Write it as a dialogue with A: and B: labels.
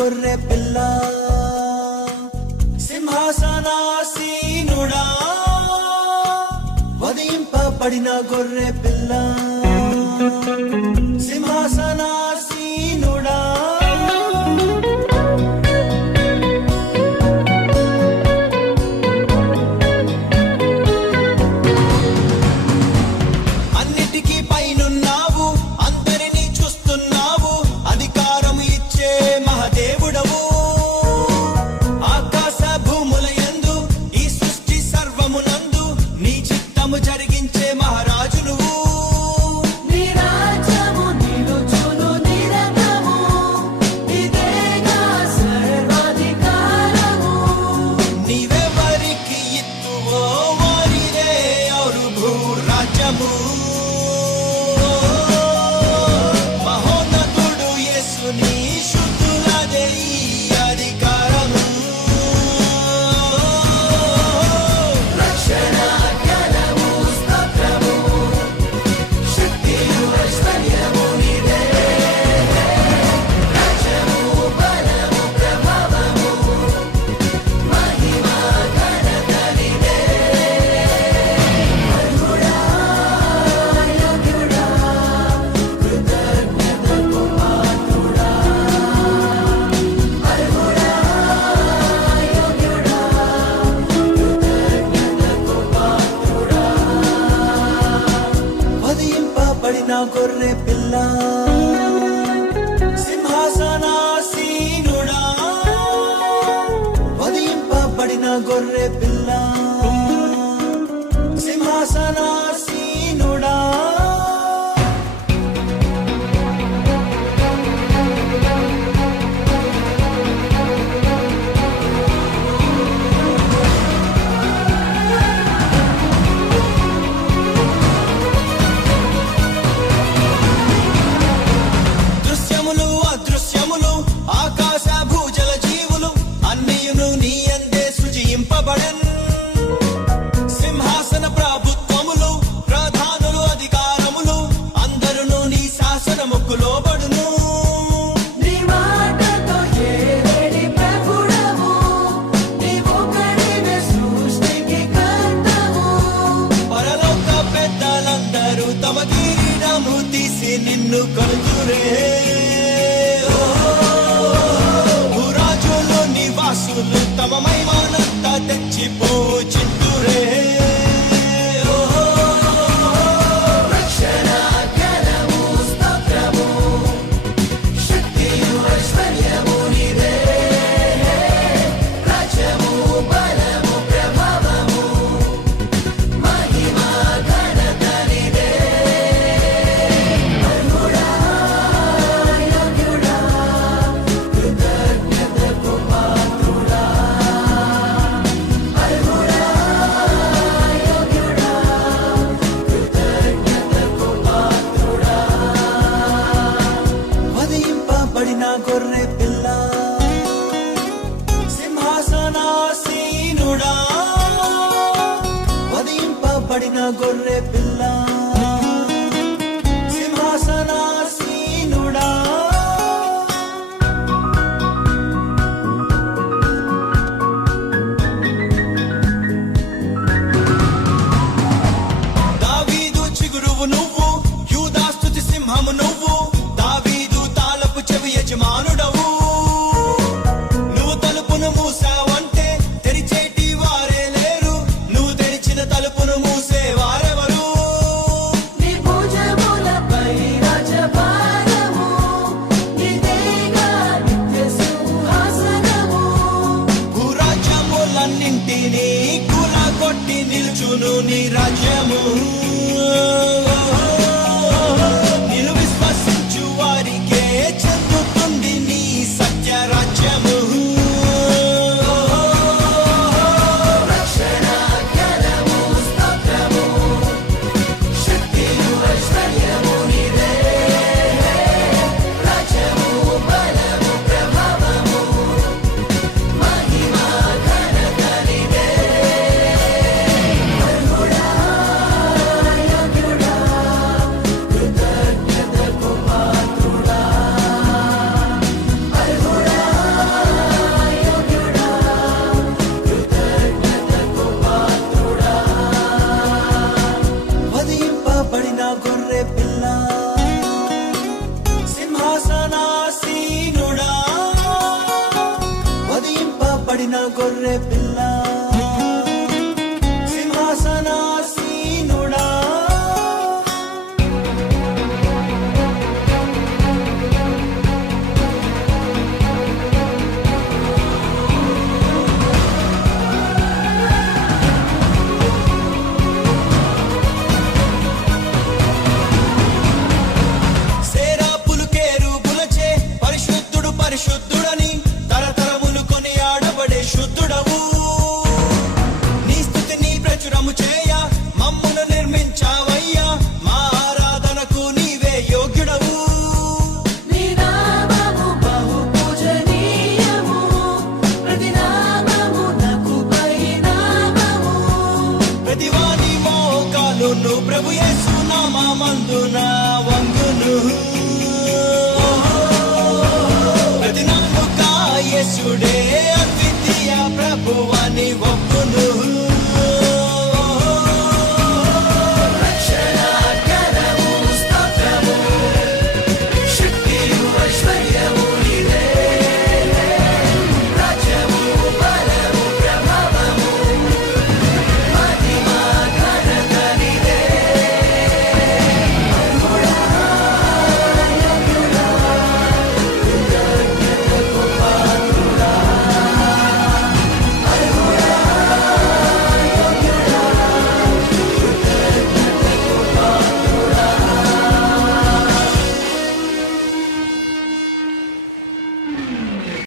A: గొర్రె పిల్ల. సింహాసనాసీనుడా. వదింపబడిన గొర్రె పిల్ల. corre గొర్రె పిల్ల. నువ్వు యూదాస్తుతి సింహము నువ్వు. దావీదు తాళపు చెవి యజమాను czemu yesterday.